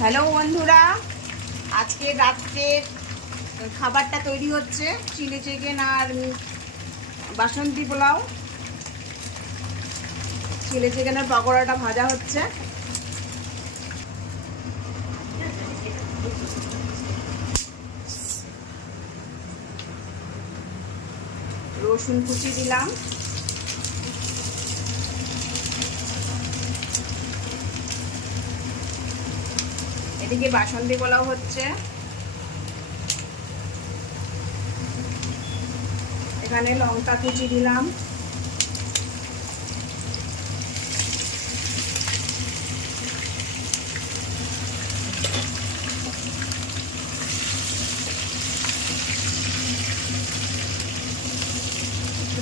Hello বন্ধুরা, আজকে রাত্রের খাবারটা তৈরি হচ্ছে চিলি চিকেন আর বাসন্তী পোলাও। চিলি চিকেনের পকোড়াটা ভাজা হচ্ছে। রসুন কুচি দিলাম, এদিকে বাসন্তী পোলাও হচ্ছে। এখানে লঙ্কা কুচি দিলাম,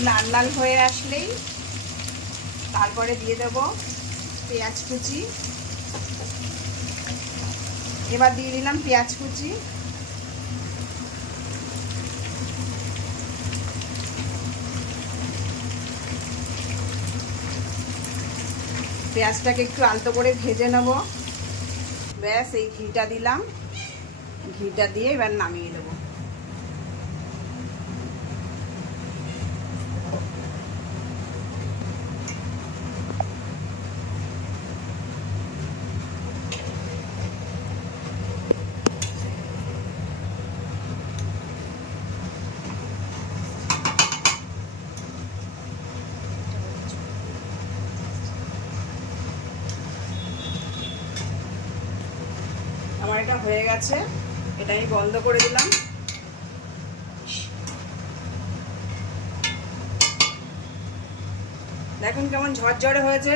লাল লাল হয়ে আসলেই তারপরে দিয়ে দেব পেঁয়াজ কুচি। এবার দিয়ে দিলাম পেঁয়াজ কুচি, পেঁয়াজটাকে একটু আলতো করে ভেজে নেব। ব্যাস, এই ঘিটা দিলাম, ঘিটা দিয়ে এবার নামিয়ে দেবো। আমার এটা হয়ে গেছে, এটা আমি বন্ধ করে দিলাম। দেখুন কেমন ঝরঝরে হয়েছে,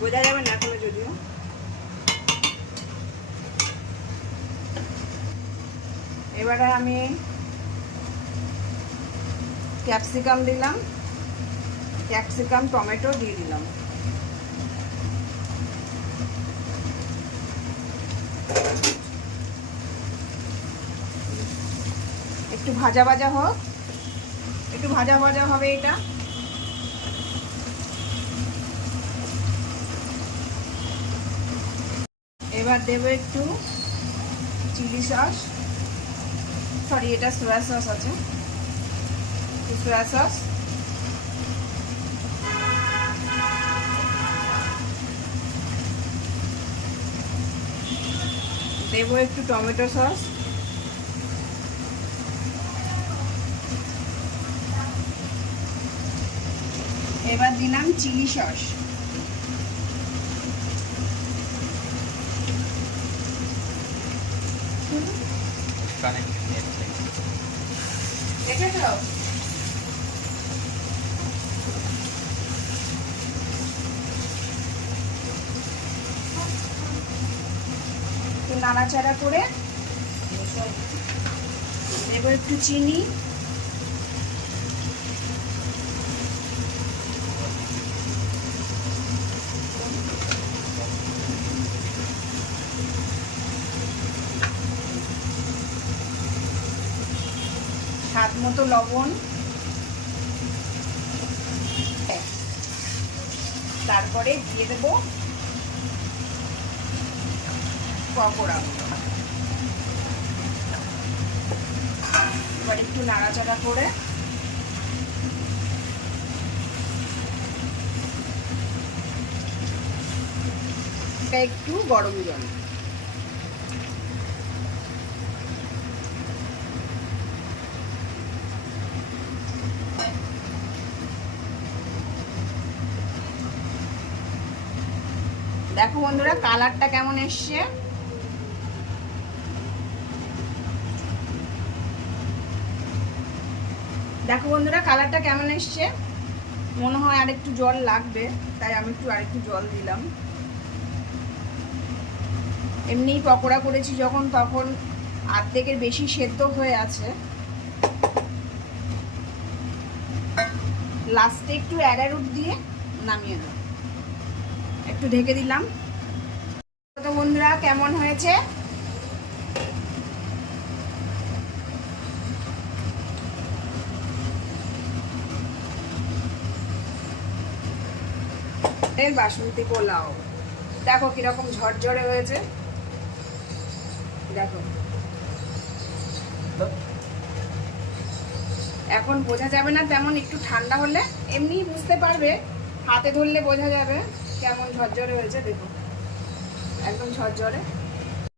বোঝা যাবে না এখনো যদিও। এবারে আমি ক্যাপসিকাম দিলাম, ক্যাপসিকাম টমেটো দিয়ে দিলাম। একটু ভাজা ভাজা হোক, একটু ভাজা ভাজা হবে এটা। এবার দেবো একটু চিলি সস, সরি এটা সোয়া সস আছে, সোয়া সস। দেবো একটু টমেটো সস, এবার দিলাম চিলি সস। দেখেছ? একটু নাড়াচাড়া করে দেবো একটু চিনি, স্বাদ মতো লবণ, তারপরে দিয়ে দেবো পকোড়া। এবার একটু নাড়াচাড়া করে একটু গরম জল। দেখো বন্ধুরা কালারটা কেমন এসছে। দেখো বন্ধুরা কালারটা কেমন এসছে। মনে হয় আর একটু জল লাগবে, তাই আমি আরেকটু জল দিলাম। এমনিই পকোড়া করেছি যখন, তখন অর্ধেকের বেশি সেদ্ধ হয়ে আছে। লাস্টে একটু অ্যারারুট দিয়ে নামিয়ে দেব। একটু ঢেকে দিলাম। তো বন্ধুরা কেমন হয়েছে? বাসন্তী পোলাও দেখো কিরকম ঝরঝরে হয়েছে। দেখো এখন বোঝা যাবে না তেমন, একটু ঠান্ডা হলে এমনি বুঝতে পারবে, হাতে ধরলে বোঝা যাবে কেমন ঝরঝরে হয়েছে। দেখো একদম ঝরঝরে।